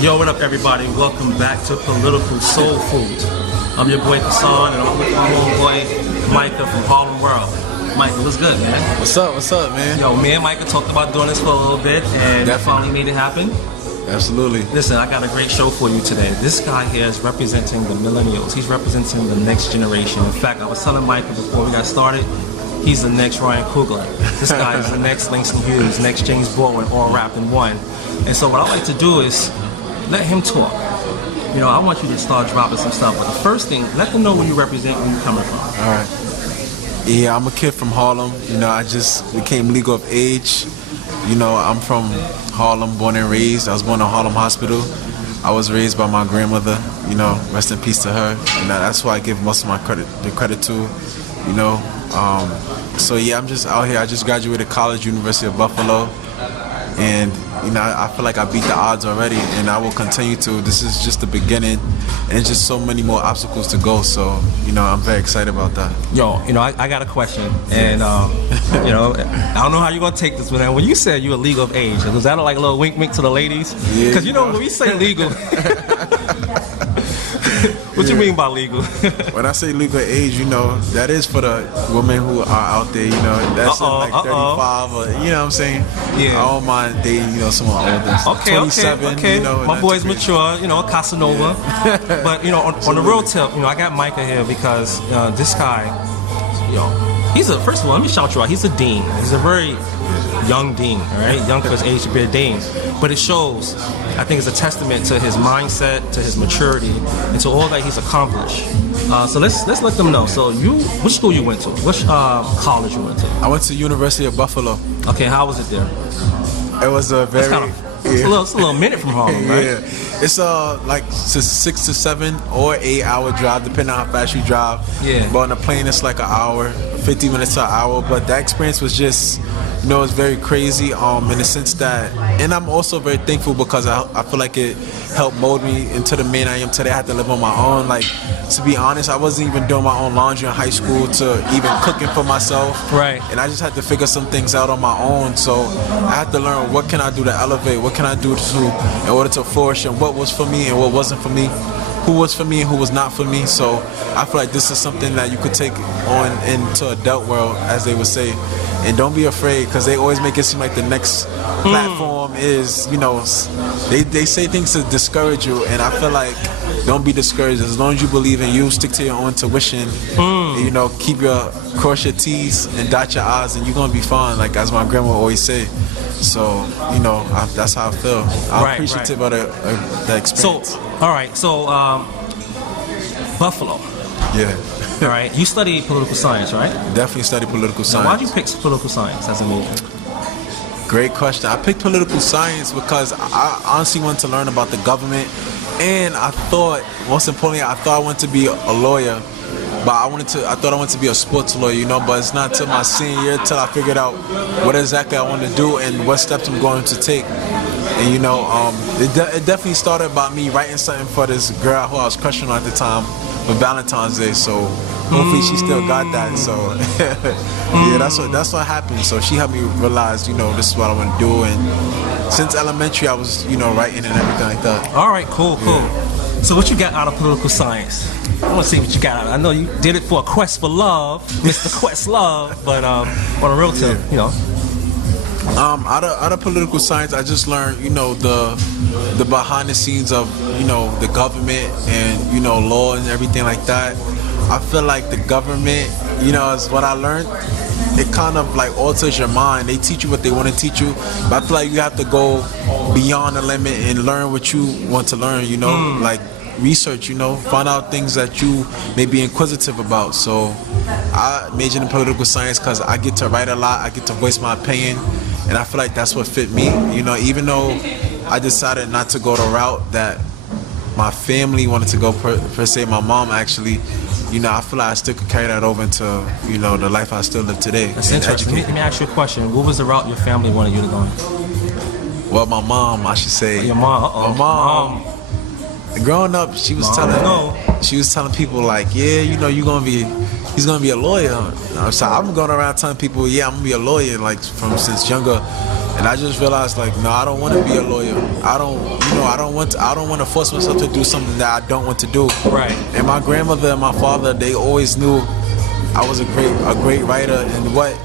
Yo, what up, everybody? Welcome back to Political Soul Food. I'm your boy Kasaun, and I'm with my homeboy Micah from Harlem World. Micah, what's good, man? What's up, man? Yo, me and Micah talked about doing this for a little bit, and finally made it happen. Absolutely. Listen, I got a great show for you today. This guy here is representing the millennials. He's representing the next generation. In fact, I was telling Micah before we got started, he's the next Ryan Coogler. This guy is the next Langston Hughes, next James Baldwin, all wrapped in one. And so what I like to do is let him talk. You know, I want you to start dropping some stuff, but the first thing, let them know where you represent, where you're coming from. All right. Yeah, I'm a kid from Harlem. You know, I just became legal of age. You know, I'm from Harlem, born and raised. I was born in Harlem Hospital. I was raised by my grandmother. You know, rest in peace to her. You know, that's why I give most of my credit to. You know, so yeah, I'm just out here. I just graduated college, University of Buffalo, and you know, I feel like I beat the odds already, and I will continue to. This is just the beginning, and there's just so many more obstacles to go. So, you know, I'm very excited about that. Yo, you know, I got a question, and you know, I don't know how you're gonna take this, but when you said you were legal of age, was that like a little wink to the ladies? Yeah. Because you know, when we say legal, what you mean by legal? When I say legal age, you know, that is for the women who are out there, you know, that's like 35 or, you know what I'm saying? Yeah. I don't mind dating, you know, someone older. Okay, 27, okay. You know, my boy's mature, you know, Casanova. Yeah. But, you know, on the real tip, you know, I got Micah here because this guy, you know, first of all, let me shout you out. He's a dean. He's a very young dean, all right? Young for his age to be a dean. But it shows, I think it's a testament to his mindset, to his maturity, and to all that he's accomplished. So let's let them know. So which school you went to? Which college you went to? I went to University of Buffalo. Okay, how was it there? It was a very... It's a little minute from Harlem, right? Yeah, it's like 6 to 7 or 8 hour drive, depending on how fast you drive. Yeah. But on a plane, it's like an hour, 50 minutes to an hour. But that experience was just, you know, it's very crazy. In the sense that, and I'm also very thankful because I feel like it helped mold me into the man I am today. I had to live on my own. Like, to be honest, I wasn't even doing my own laundry in high school to even cooking for myself. Right. And I just had to figure some things out on my own. So I had to learn what can I do to elevate, what can I do in order to flourish, and what was for me and what wasn't for me, who was for me and who was not for me. So I feel like this is something that you could take on into adult world, as they would say, and don't be afraid, because they always make it seem like the next platform is, you know, they say things to discourage you, and I feel like don't be discouraged. As long as you believe in you, stick to your own tuition, you know, cross your T's and dot your I's, and you're gonna be fine, like as my grandma always say. So, you know, that's how I feel. I'm appreciative of the experience. So, all right, so Buffalo. Yeah. All right, you study political science, right? Definitely study political science. Now, why'd you pick political science as a major? Great question. I picked political science because I honestly wanted to learn about the government, and I thought, most importantly, I wanted to be a lawyer. But I thought I wanted to be a sports lawyer, you know, but it's not till my senior year till I figured out what exactly I want to do and what steps I'm going to take. And, you know, it definitely started about me writing something for this girl who I was crushing on at the time for Valentine's Day. So hopefully she still got that. So yeah, that's what happened. So she helped me realize, you know, this is what I want to do. And since elementary, I was, you know, writing and everything like that. All right, cool. So what you got out of political science? I want to see what you got out of it. I know you did it for a quest for love, Mr. Questlove, but on a real tip, you know. Out of political science, I just learned, you know, the behind the scenes of, you know, the government and, you know, law and everything like that. I feel like the government, you know, is what I learned. It kind of like alters your mind. They teach you what they want to teach you, but I feel like you have to go beyond the limit and learn what you want to learn, you know, like research, you know, find out things that you may be inquisitive about. So I majored in political science because I get to write a lot, I get to voice my opinion, and I feel like that's what fit me. You know, even though I decided not to go the route that my family wanted to go, per se, my mom actually, you know, I feel like I still could carry that over into, you know, the life I still live today. That's interesting. Let me ask you a question. What was the route your family wanted you to go? Well, my mom, I should say. Your mom, My mom. Growing up, she was telling people like, yeah, you know, he's gonna be a lawyer. So I'm going around telling people, yeah, I'm gonna be a lawyer, like since younger. And I just realized, like, no, I don't want to be a lawyer. I don't want to force myself to do something that I don't want to do. Right. And my grandmother and my father, they always knew I was a great writer and what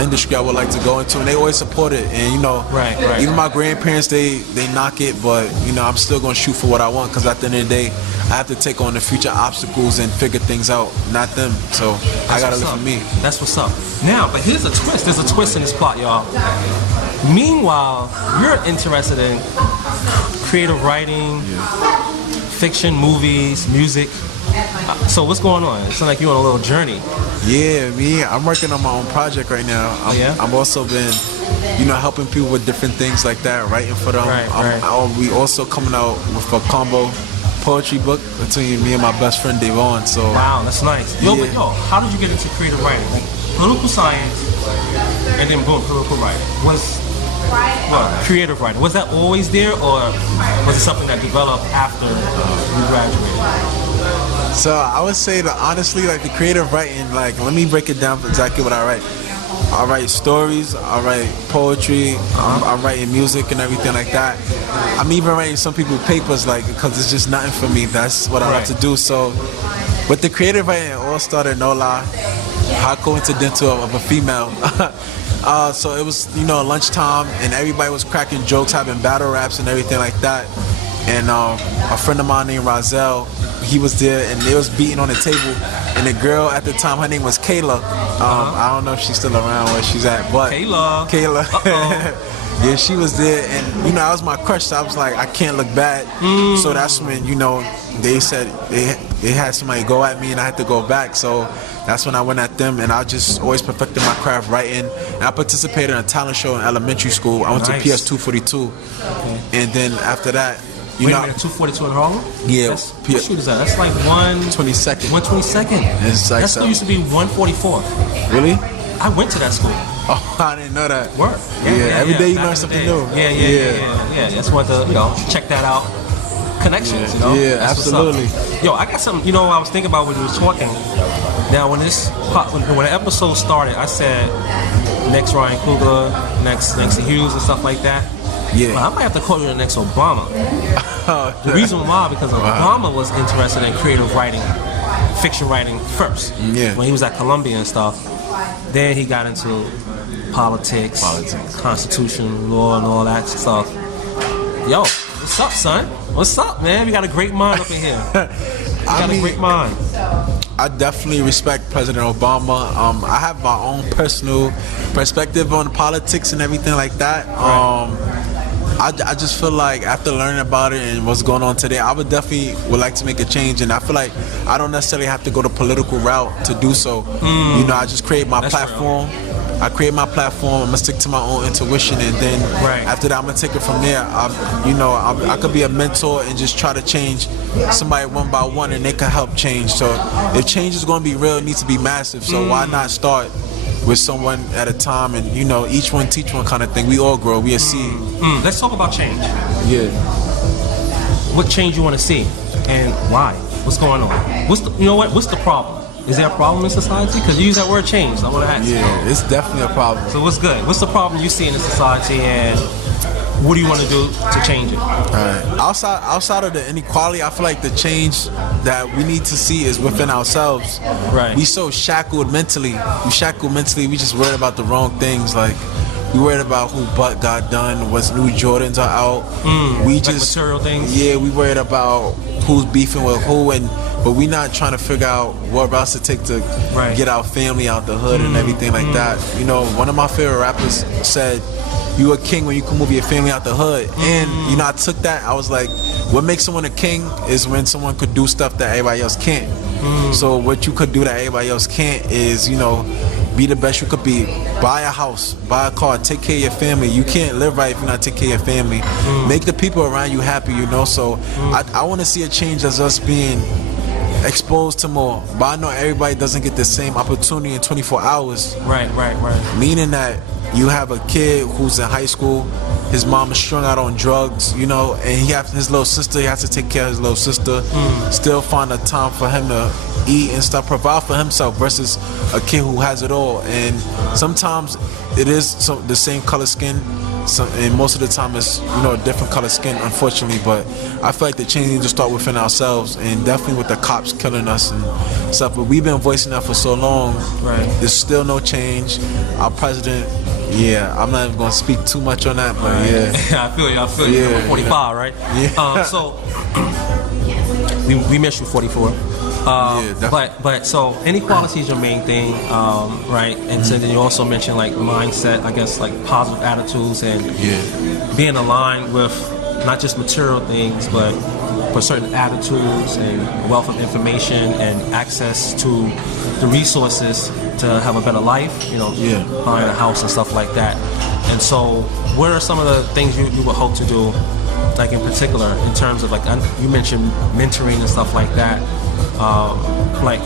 industry I would like to go into, and they always support it. And right. even my grandparents, they knock it, but I'm still gonna shoot for what I want, because at the end of the day, I have to take on the future obstacles and figure things out, not them. So I gotta live for me. That's what's up. Now, but here's a twist. There's a twist in this plot, y'all. Meanwhile, you're interested in creative writing, fiction, movies, music. So what's going on? It's like you're on a little journey. Yeah, I'm working on my own project right now. I'm also been, helping people with different things like that, writing for them. Right. We also coming out with a combo poetry book between me and my best friend Devon. So wow, that's nice. Yo, how did you get into creative writing? Like political science, and then boom, political writing. Creative writing. Was that always there, or was it something that developed after you graduated? So I would say that honestly, like the creative writing, like let me break it down for exactly what I write. I write stories, I write poetry, I'm writing music and everything like that. I'm even writing some people's papers, like, because it's just nothing for me. That's what I like to do. So with the creative writing, it all started, no lie, how coincidental of a female. So it was, lunchtime, and everybody was cracking jokes, having battle raps and everything like that. And a friend of mine named Rozelle, he was there, and they was beating on the table. And the girl at the time, her name was Kayla. I don't know if she's still around where she's at, but Kayla. Yeah, she was there, and that was my crush. So I was like, I can't look bad. So that's when they said they had somebody go at me, and I had to go back. So that's when I went at them, and I just always perfected my craft writing. And I participated in a talent show in elementary school. I went to PS 242, and then after that. Wait a minute, 242 in Harlem? Yeah. What street is that? That's like 122nd. 122nd. It's like that school used to be 144th. Really? I went to that school. Oh, I didn't know that. Work. Every day you learn something new. Yeah. Just wanted to, check that out. Connections, Yeah, That's absolutely. Yo, I got something, I was thinking about when you were talking. Now, when the episode started, I said next Ryan Coogler, next Nancy Hughes and stuff like that. Yeah. But I might have to call you the next Obama. The reason why, because Obama was interested in creative writing, fiction writing first. Yeah. When he was at Columbia and stuff. Then he got into politics, Constitution, law, and all that stuff. Yo, what's up, son? What's up, man? We got a great mind up in here. A great mind. I definitely respect President Obama. I have my own personal perspective on politics and everything like that. I just feel like after learning about it and what's going on today, I would like to make a change, and I feel like I don't necessarily have to go the political route to do so. I just create my platform. I create my platform. I'm gonna stick to my own intuition, and then after that, I'm gonna take it from there. I could be a mentor and just try to change somebody one by one, and they can help change. So if change is gonna be real, it needs to be massive. So why not start with someone at a time, and each one teach one kind of thing. We all grow. We a seed. Let's talk about change. Yeah. What change you want to see, and why? What's going on? What's the problem? Is there a problem in society? Because you use that word change. So I want to ask. Yeah, it's definitely a problem. So what's good? What's the problem you see in the society, and what do you want to do to change it? Outside of the inequality, I feel like the change that we need to see is within ourselves. Right. We so shackled mentally. We just worried about the wrong things. Like, we worried about who butt got done, what's new Jordans are out. We like just material things. Yeah, we worried about who's beefing with who, but we not trying to figure out what routes to take to get our family out the hood and everything like that. One of my favorite rappers said, "You a king when you can move your family out the hood." And I took that. I was like, what makes someone a king is when someone could do stuff that everybody else can't. So what you could do that everybody else can't is, be the best you could be. Buy a house, buy a car, take care of your family. You can't live right if you're not taking care of your family. Make the people around you happy, So I want to see a change as us being exposed to more. But I know everybody doesn't get the same opportunity in 24 hours. Right. Meaning that you have a kid who's in high school, his mom is strung out on drugs, you know, and he has his little sister. He has to take care of his little sister. Still find the time for him to eat and stuff, provide for himself, versus a kid who has it all. And sometimes it is the same color skin. And most of the time it's, you know, a different color skin, unfortunately. But I feel like the change needs to start within ourselves, and definitely with the cops killing us and stuff. But we've been voicing that for so long. Right. There's still no change. Our president, yeah, I'm not even gonna speak too much on that, but yeah. I feel you. Yeah, Number 45, right? Yeah. So we missed you, 44. Yeah, but so inequality is your main thing, right? And so then you also mentioned like mindset, I guess, like positive attitudes and being aligned with not just material things, but certain attitudes and wealth of information and access to the resources to have a better life, you know, buying a house and stuff like that. And so what are some of the things you would hope to do, like in particular, in terms of like, you mentioned mentoring and stuff like that. Like,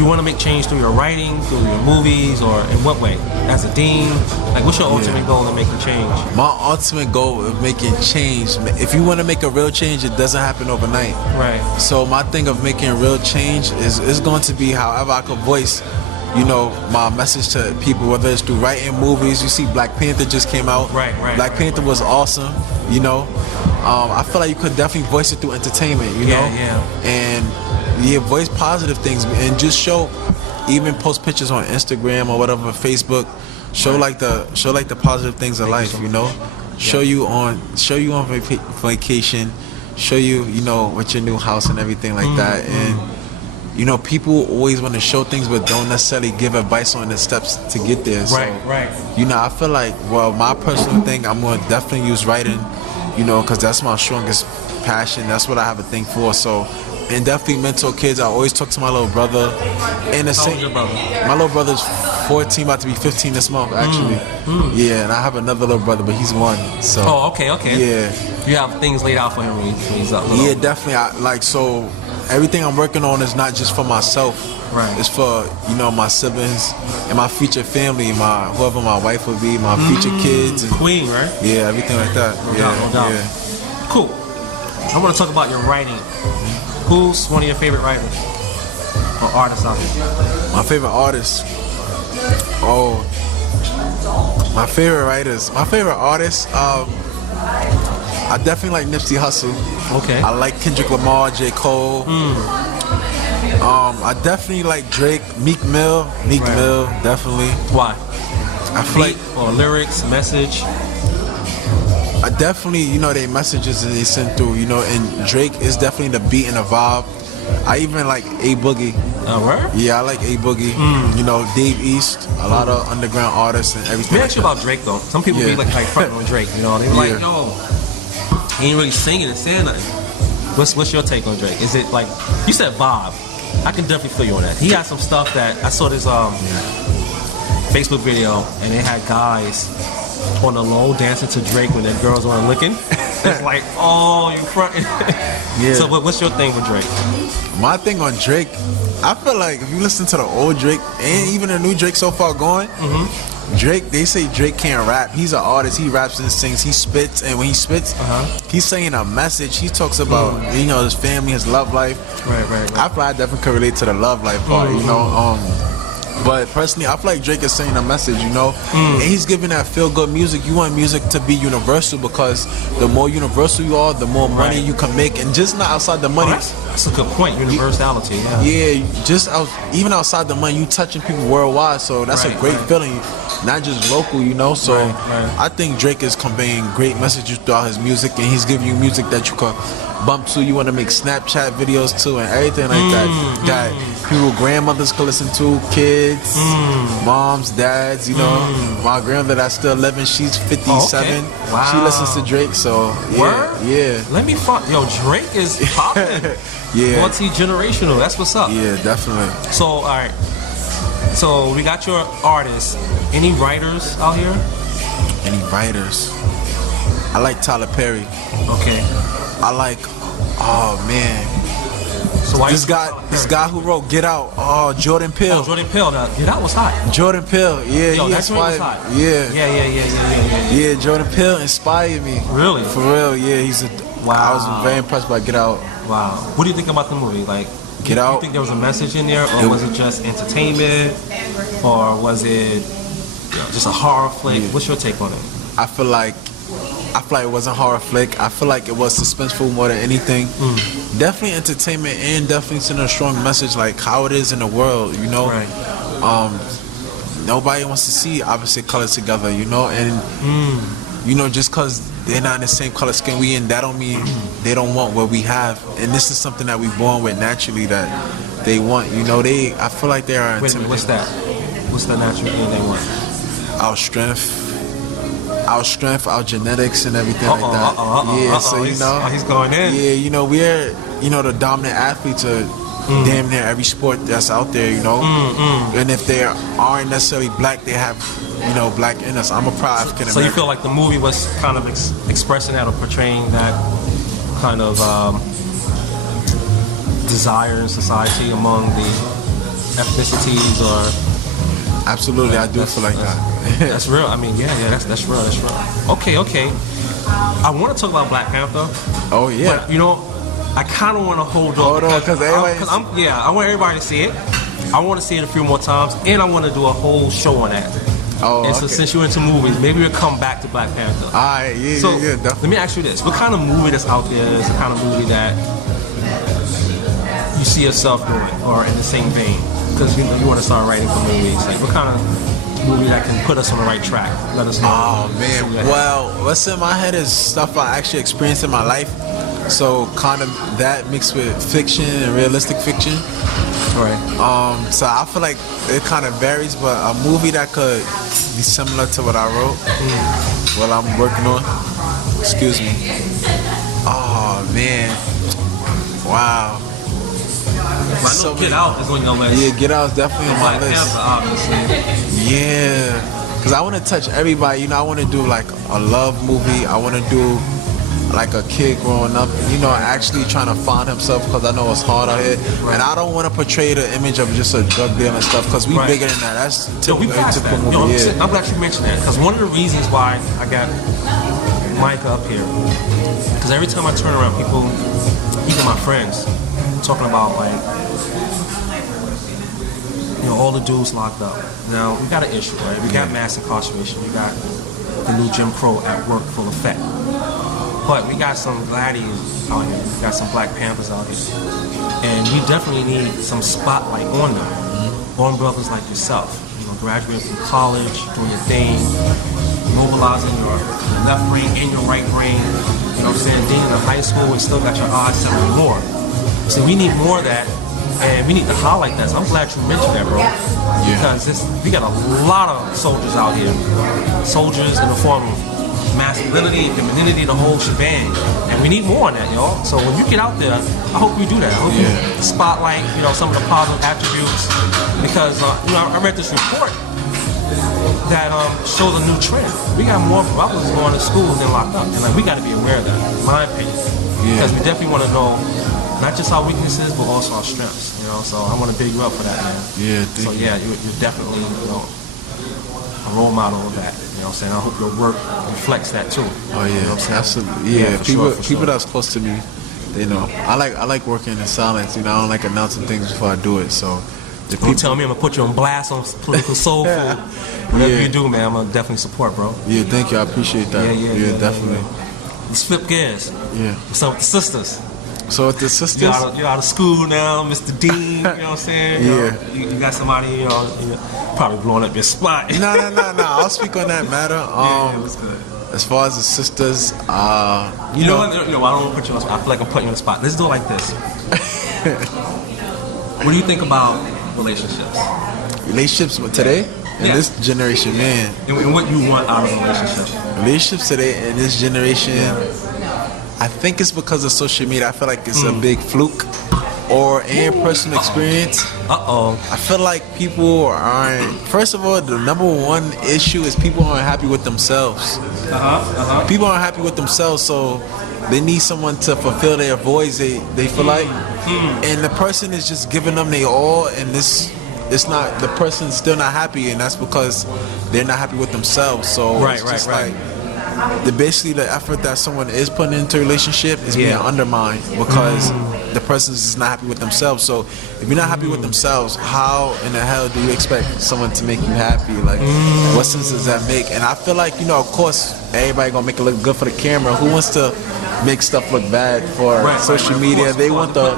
you want to make change through your writing, through your movies, or in what way? As a dean, like, what's your ultimate goal in making change? My ultimate goal of making change, if you want to make a real change, it doesn't happen overnight. Right. So my thing of making real change is going to be however I could voice, you know, my message to people, whether it's through writing movies. You see Black Panther just came out. Right. Black Panther was awesome, you know. I feel like you could definitely voice it through entertainment, you know? And voice positive things and just show, even post pictures on Instagram or whatever, Facebook, show like the positive things of life, you know? Show you on vacation, show you, you know, with your new house and everything like that. And you know, people always want to show things but don't necessarily give advice on the steps to get there. So, you know, I feel like, well, my personal thing, I'm going to definitely use writing, you know, because that's my strongest passion. That's what I have a thing for. So, and definitely mentor kids. I always talk to my little brother. And the How old is your brother? My little brother's 14, about to be 15 this month, actually. Yeah, and I have another little brother, but he's 1. So. Oh, okay. Yeah. You have things laid out for him when he's up. Yeah, definitely. So everything I'm working on is not just for myself. Right. It's for, you know, my siblings and my future family, whoever my wife would be, my future kids. And, Queen, right? Yeah, everything like that. No doubt. Yeah. Cool. I want to talk about your writing. Who's one of your favorite writers or artists out there? My favorite artist. Oh, my favorite writers. My favorite artists. I definitely like Nipsey Hussle. Okay. I like Kendrick Lamar, J. Cole. I definitely like Drake, Meek Mill, definitely. Why? I feel like, or lyrics, message. I definitely, you know, they messages that they send through, you know, and Drake is definitely the beat and the vibe. I even like A Boogie. Word? Yeah, I like A Boogie. You know, Dave East, a lot of underground artists and everything. Let me ask you about Drake though. Some people be like fronting on Drake, you know. They be like, no, he ain't really singing and saying nothing. What's your take on Drake? Is it like, you said vibe? I can definitely feel you on that. He had some stuff that I saw this Facebook video, and it had guys on the low dancing to Drake when the girls weren't looking. It's like, oh, you fronting. So what's your thing with Drake? My thing on Drake, I feel like if you listen to the old Drake and even the new Drake so far going, Drake, they say Drake can't rap. He's an artist. He raps and sings. He spits, and when he spits, he's saying a message. He talks about you know, his family, his love life. Right. I feel like I definitely can relate to the love life part. You know, but personally, I feel like Drake is saying a message, you know, and he's giving that feel-good music. You want music to be universal, because the more universal you are, the more money you can make, and just not outside the money. That's a good point. Universality. Just even outside the money, you touching people worldwide, so that's a great feeling, not just local, you know. So I think Drake is conveying great messages throughout his music, and he's giving you music that you can bump to. You want to make Snapchat videos to and everything like that. That people, grandmothers can listen to, kids, moms, dads. You know, my grandmother that's still living, she's 57. Wow. She listens to Drake, so yeah. Let me find. Yo, Drake is popping. Multi-generational. That's what's up. Yeah, definitely. So, all right. So we got your artists. Any writers out here? Any writers? I like Tyler Perry. Okay. I like, oh man, So why this guy who wrote Get Out, Jordan Peele. Oh, Jordan Peele. Now, Get Out was hot. Jordan Peele, yeah, Yo, he that joint was inspired hot. me. Yeah. Yeah. Yeah, Jordan Peele inspired me. Really? For real, yeah. Wow. I was very impressed by Get Out. Wow. What do you think about the movie? Like, Get you Out. think there was a message in there, or was it just entertainment, or was it just a horror flick? Yeah. What's your take on it? I feel like it wasn't a horror flick. I feel like it was suspenseful more than anything. Definitely entertainment and definitely sending a strong message like how it is in the world, you know. Right. Nobody wants to see opposite colors together, you know, and you know, just cause they're not in the same color skin we in, that don't mean they don't want what we have. And this is something that we born with naturally that they want, you know. I feel like they are Wait, intimidated. what's that? What's the natural thing they want? Our strength, our genetics and everything like that. So you know, he's going in. Yeah, you know, we're, you know, the dominant athletes are damn near every sport that's out there, you know. And if they aren't necessarily black, they have, you know, black in us. I'm a proud African American. So you feel like the movie was kind of expressing that or portraying that kind of desire in society among the ethnicities, or? Absolutely, I do feel like that. That's real. I mean, yeah, that's real. Okay. I want to talk about Black Panther. Oh yeah. But you know, I kind of want to hold on because I want everybody to see it. I want to see it a few more times, and I want to do a whole show on that. And so since you're into movies, maybe we'll come back to Black Panther. All right, yeah, definitely. Let me ask you this: what kind of movie that's out there is the kind of movie that you see yourself doing, or in the same vein? Because you want to start writing for movies. Like, what kind of movie that can put us on the right track? Let us know. Oh man, well, what's in my head is stuff I actually experienced in my life. So kind of that mixed with fiction and realistic fiction. Right. So I feel like it kind of varies, but a movie that could be similar to what I wrote, what I'm working on. Excuse me. Oh man. Wow. So Get Out is on your list. Yeah, Get Out is definitely on my list. Panther, obviously. Yeah, because I want to touch everybody. You know, I want to do like a love movie. I want to do like a kid growing up, you know, actually trying to find himself, because I know it's hard out here. Right. And I don't want to portray the image of just a drug dealer and stuff, because we bigger than that. That's typical movie. I'm glad you mentioned that, because one of the reasons why I got Micah up here, because every time I turn around, people, even my friends, talking about like, you know, all the dudes locked up. Now, we got an issue, right? We got mass incarceration. We got the new Jim Crow at work full effect. But we got some gladiators out here. We got some Black Panthers out here. And we definitely need some spotlight on them. On brothers like yourself. You know, graduating from college, doing your thing, mobilizing your left brain and your right brain. You know what I'm saying? Being in high school, we still got your odds selling more. So we need more of that, and we need to highlight that. So I'm glad you mentioned that, bro. Yeah. Because we got a lot of soldiers out here. Soldiers in the form of masculinity, femininity, the whole shebang. And we need more on that, y'all. So when you get out there, I hope you do that. I hope you spotlight, you know, some of the positive attributes. Because, you know, I read this report that showed a new trend. We got more brothers going to school than locked up. And like, we got to be aware of that, in my opinion. Because we definitely want to know not just our weaknesses, but also our strengths, you know. So I want to big you up for that, man. Yeah, so yeah, you're definitely, you know, a role model of that. You know what I'm saying? I hope your work reflects that too. Oh yeah, you know what I'm saying? Absolutely. Yeah, people that's close to me, they know. I like working in silence. You know, I don't like announcing things before I do it. So don't tell me I'm gonna put you on blast on political soul food. Whatever you do, man, I'm gonna definitely support, bro. Yeah, thank you. I appreciate that. Yeah, definitely. Let's flip gears. Yeah. What's up with the sisters? So with the sisters, you're out of school now, Mr. Dean. You know what I'm saying? You got somebody, you know, probably blowing up your spot. No. I'll speak on that matter. What's good? As far as the sisters, you know what? I don't want to put you on the spot. I feel like I'm putting you on the spot. Let's do it like this. What do you think about relationships? Relationships with today? In this generation, man. And what you want out of a relationship? Relationships today in this generation, I think it's because of social media. I feel like it's a big fluke or in personal experience. I feel like people aren't, first of all, the number one issue is people aren't happy with themselves. People aren't happy with themselves, so they need someone to fulfill their voids. They feel like, and the person is just giving them their all, and it's not, the person's still not happy, and that's because they're not happy with themselves. So it's just like basically the effort that someone is putting into a relationship is being undermined because the person is not happy with themselves. So if you're not happy with themselves, how in the hell do you expect someone to make you happy? Like, what sense does that make? And I feel like, of course, everybody gonna make it look good for the camera. Who wants to make stuff look bad for social media? They want the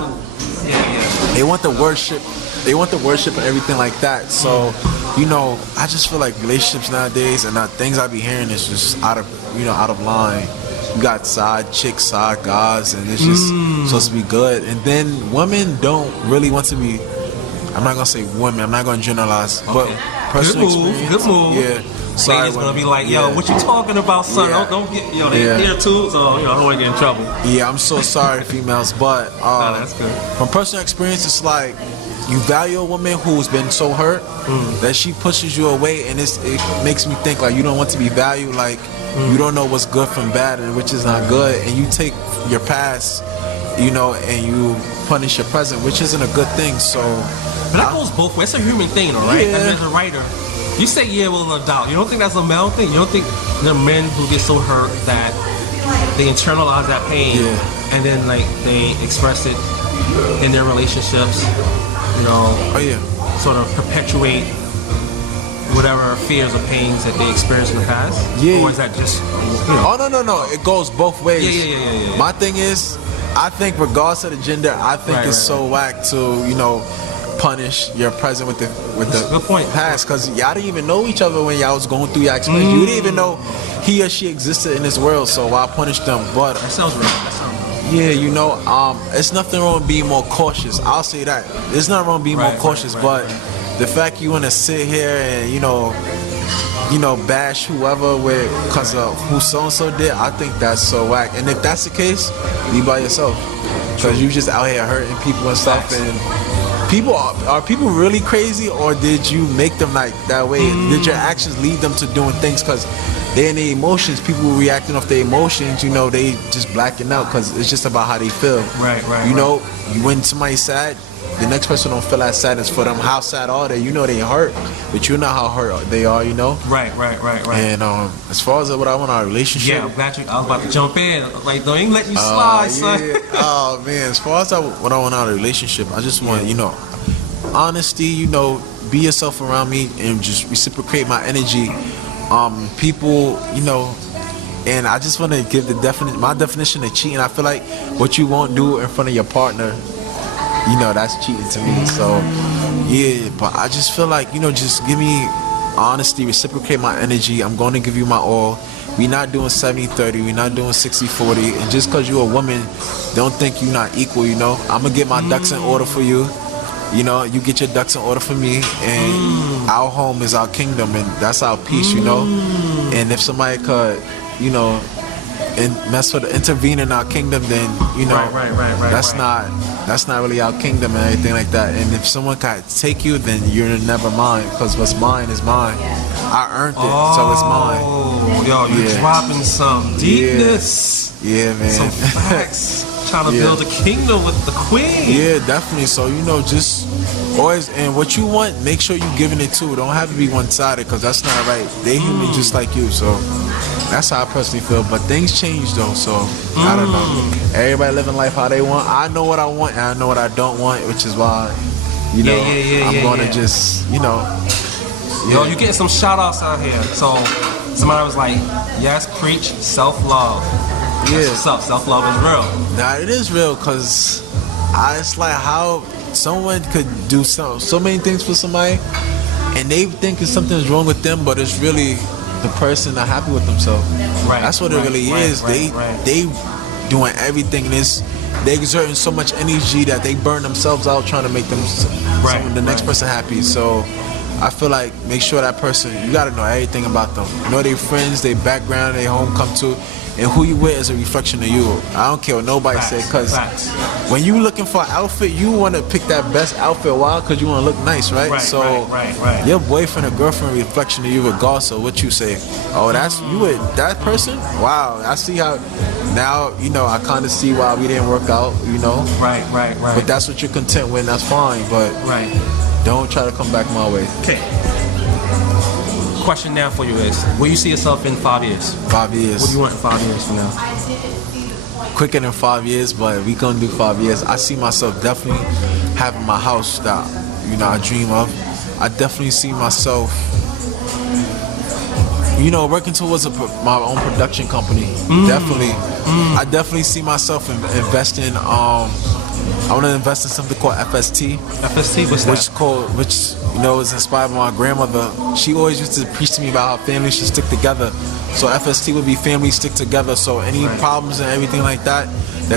worship. They want the worship and everything like that. So, I just feel like relationships nowadays and things I be hearing is just out of line. You got side chicks, side guys, and it's just supposed to be good. And then women don't really want to be. I'm not gonna say women. I'm not gonna generalize, but personal experience. Good move. Yeah. Sorry, ladies gonna be like, yo, what you talking about, son? Don't get, they're here too, so I don't want to get in trouble. Yeah, I'm so sorry, females, but that's good. From personal experience, it's like you value a woman who's been so hurt that she pushes you away, and it makes me think like you don't want to be valued, like you don't know what's good from bad and which is not good, and you take your past, and you punish your present, which isn't a good thing. So, but that goes both ways. It's a human thing, though, right? Yeah. As a writer, you say well, no doubt. You don't think that's a male thing? You don't think there are men who get so hurt that they internalize that pain and then like they express it in their relationships? Sort of perpetuate whatever fears or pains that they experienced in the past? Yeah. Or is that just... Oh, no. It goes both ways. Yeah. My thing is, I think regardless of the gender, I think it's so whack to, punish your present with the good point. past. Because y'all didn't even know each other when y'all was going through your experience. You didn't even know he or she existed in this world, so why punish them? But that sounds right. Yeah, it's nothing wrong with being more cautious. I'll say that. There's nothing wrong with being more cautious, but the fact you want to sit here and, bash whoever because of who so-and-so did, I think that's so whack. And if that's the case, be by yourself. Because you just out here hurting people and stuff. And people, are people really crazy, or did you make them like that way? Did your actions lead them to doing things because they're in their emotions? People reacting off their emotions, they just blacking out because it's just about how they feel. Right. When somebody's sad, the next person don't feel that sadness for them. How sad are they? They hurt, but you know how hurt they are, Right. And as far as what I want in our relationship, I was about to jump in. Like, don't even let you slide, son. Oh man, as far as what I want out of a relationship, I just want honesty. Be yourself around me and just reciprocate my energy. People, and I just want to give my definition of cheating. I feel like what you won't do in front of your partner, that's cheating to me. So, but I just feel like, just give me honesty, reciprocate my energy. I'm going to give you my all. We're not doing 70-30, we're not doing 60-40. And just because you're a woman, don't think you're not equal, I'm going to get my ducks in order for you. You get your ducks in order for me, and our home is our kingdom, and that's our peace, And if somebody could, and intervene in our kingdom, then that's not really our kingdom and everything like that. And if someone can take you, then you're never mine, because what's mine is mine. I earned it, so it's mine. You're dropping some deepness. Yeah, man. Some facts. Trying to build a kingdom with the queen. Yeah, definitely. So, just always, and what you want, make sure you're giving it too. Don't have to be one-sided, because that's not right. They human just like you, so that's how I personally feel. But things change though, so I don't know. Everybody living life how they want. I know what I want and I know what I don't want, which is why, I'm gonna just, Yo, you getting some shout outs out here. So somebody was like, yes, preach self-love. Yeah. Self-love is real. Nah, it is real, because it's like how someone could do so many things for somebody, and they think something's wrong with them, but it's really the person not happy with themselves. Right. That's what it really is. They doing everything in this. They exerting so much energy that they burn themselves out trying to make the next person happy. So I feel like make sure that person, you got to know everything about them. Know their friends, their background, their home come to. and who you with is a reflection of you. I don't care what nobody say, because when you looking for an outfit, you want to pick that best outfit. Why? Because you want to look nice, right? So your boyfriend or girlfriend reflection of you regardless of what you say. Oh, that's you with that person? Wow, I see how now, you know, I kind of see why we didn't work out, you know? Right. But that's what you're content with, that's fine, but don't try to come back my way. Okay. Question now for you is, where you see yourself in 5 years? 5 years. What do you want in 5 years from now? Quicker than 5 years, but we gonna do 5 years. I see myself definitely having my house that, you know, I dream of. I definitely see myself, you know, working towards my own production company. Definitely. I definitely see myself investing. I want to invest in something called FST. FST, what's that? Which you know is inspired by my grandmother. She always used to preach to me about how families should stick together. So FST would be families stick together. So any problems and everything like that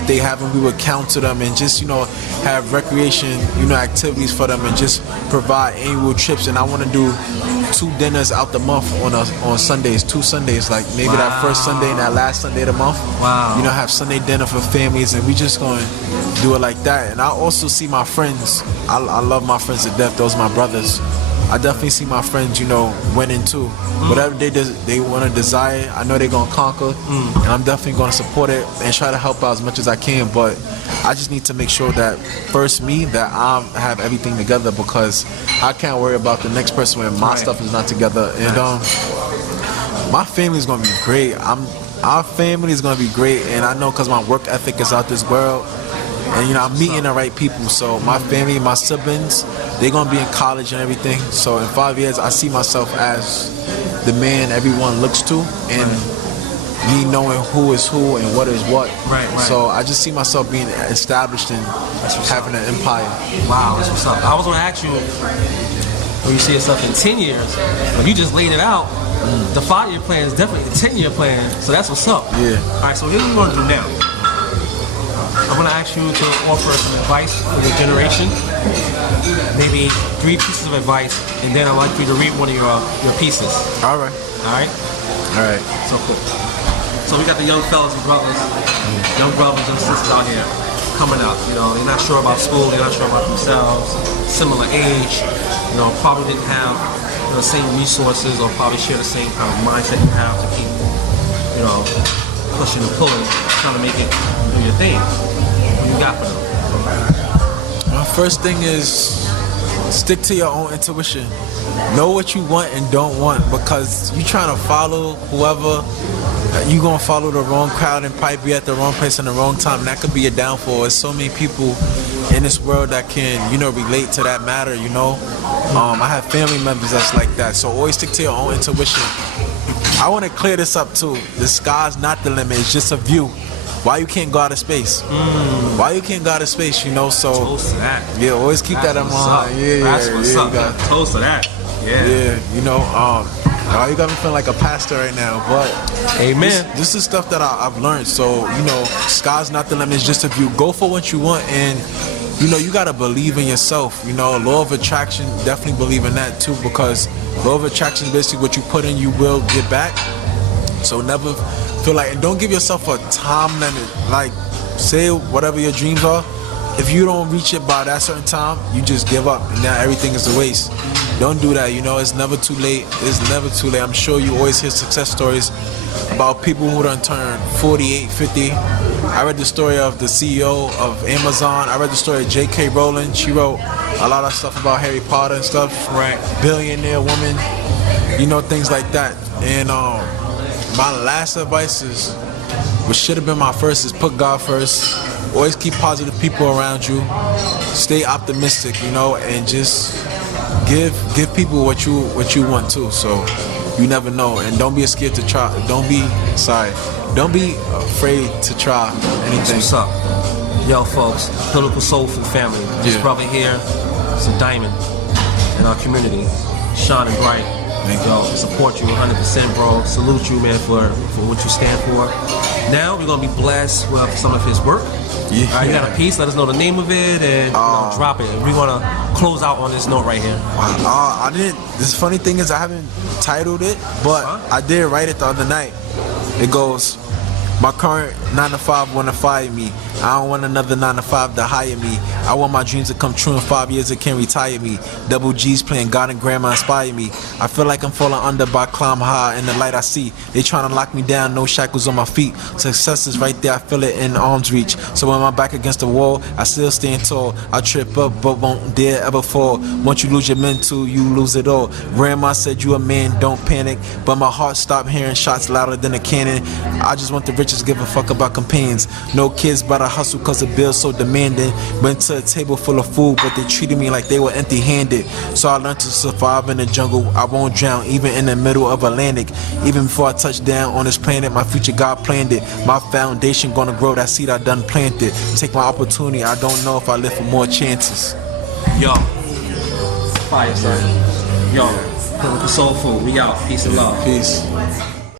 they have, and we would counsel them and just, you know, have recreation, you know, activities for them and just provide annual trips. And I want to do 2 dinners out the month on Sundays, 2 Sundays, like maybe that first Sunday and that last Sunday of the month. Wow. You know, have Sunday dinner for families, and we just going to do it like that. And I also see my friends. I love my friends to death. Those are my brothers. I definitely see my friends, you know, winning too. Whatever they want to desire, I know they're going to conquer. And I'm definitely going to support it and try to help out as much as I can. But I just need to make sure that first me, that I have everything together, because I can't worry about the next person when my stuff is not together. And my family is going to be great. Our family is going to be great. And I know because my work ethic is out this world. And, you know, I'm meeting the right people. So my family, my siblings, they're going to be in college and everything. So in 5 years, I see myself as the man everyone looks to, and me knowing who is who and what is what. Right. So I just see myself being established and having an empire. Wow, that's what's up. I was going to ask you, where you see yourself in 10 years, but you just laid it out. The 5-year plan is definitely the 10-year plan. So that's what's up. Yeah. All right, so here's what we're going to do now. I'm going to ask you to offer some advice for your generation, maybe 3 pieces of advice, and then I'd like you to read one of your pieces. All right. So cool. So we got the young fellas and brothers, young sisters out here coming up. You know, they're not sure about school, they're not sure about themselves, similar age, you know, probably didn't have the same resources or probably share the same kind of mindset you have to keep, you know, pushing and pulling, trying to make it do your thing. What you got for them? My first thing is stick to your own intuition. Know what you want and don't want, because you trying to follow whoever, you gonna follow the wrong crowd and probably be at the wrong place in the wrong time. And that could be a downfall. There's so many people in this world that can, you know, relate to that matter, you know. I have family members that's like that. So always stick to your own intuition. I want to clear this up too. The sky's not the limit. It's just a view. Why you can't go out of space? Why you can't go out of space? You know, so Toast to that. Yeah, always keep that in mind. That's what's up. Toast to that. Yeah, you know, you got me feeling like a pastor right now, but amen. This is stuff that I've learned. So, you know, sky's not the limit. It's just a view. Go for what you want, and you know, you gotta believe in yourself. You know, law of attraction, definitely believe in that too, because law of attraction is basically what you put in, you will get back. So never feel like, and don't give yourself a time limit. Like, say whatever your dreams are, if you don't reach it by that certain time, you just give up, and now everything is a waste. Don't do that. You know, it's never too late. It's never too late. I'm sure you always hear success stories about people who done turned 48, 50. I read the story of the CEO of Amazon. I read the story of J.K. Rowling. She wrote a lot of stuff about Harry Potter and stuff. Right. Billionaire woman. You know, things like that. And my last advice is, what should have been my first, is put God first. Always keep positive people around you. Stay optimistic, you know, and just give people what you want too. So you never know, and don't be scared to try. Don't be afraid to try anything. What's up, yo, folks? Political Soulful family. This brother here is a diamond in our community, shining bright. Yo, support you 100%, bro. Salute you, man, for what you stand for. Now we're gonna be blessed with some of his work. Yeah. All right, you got a piece. Let us know the name of it and drop it. We want to close out on this note right here. I didn't. This funny thing is, I haven't titled it, but I did write it the other night. It goes, My current 9 to 5 wanna fire me. I don't want another 9 to 5 to hire me. I want my dreams to come true in 5 years, it can retire me. Double G's playing God and Grandma inspire me. I feel like I'm falling under but I climb high in the light I see. They trying to lock me down, no shackles on my feet. Success is right there, I feel it in arm's reach. So when I'm back against the wall, I still stand tall. I trip up but won't dare ever fall. Once you lose your mental, you lose it all. Grandma said you a man, don't panic. But my heart stopped hearing shots louder than a cannon. I just want the riches, give a fuck about companions. No kids, but I hustle cause the bill's so demanding. Went to a table full of food, but they treated me like they were empty-handed. So I learned to survive in the jungle. I won't drown, even in the middle of Atlantic. Even before I touch down on this planet, my future God planned it. My foundation gonna grow, that seed I done planted. Take my opportunity, I don't know if I live for more chances. Yo. Fire, son. Yo. Soul food. We out. Peace and love. Peace.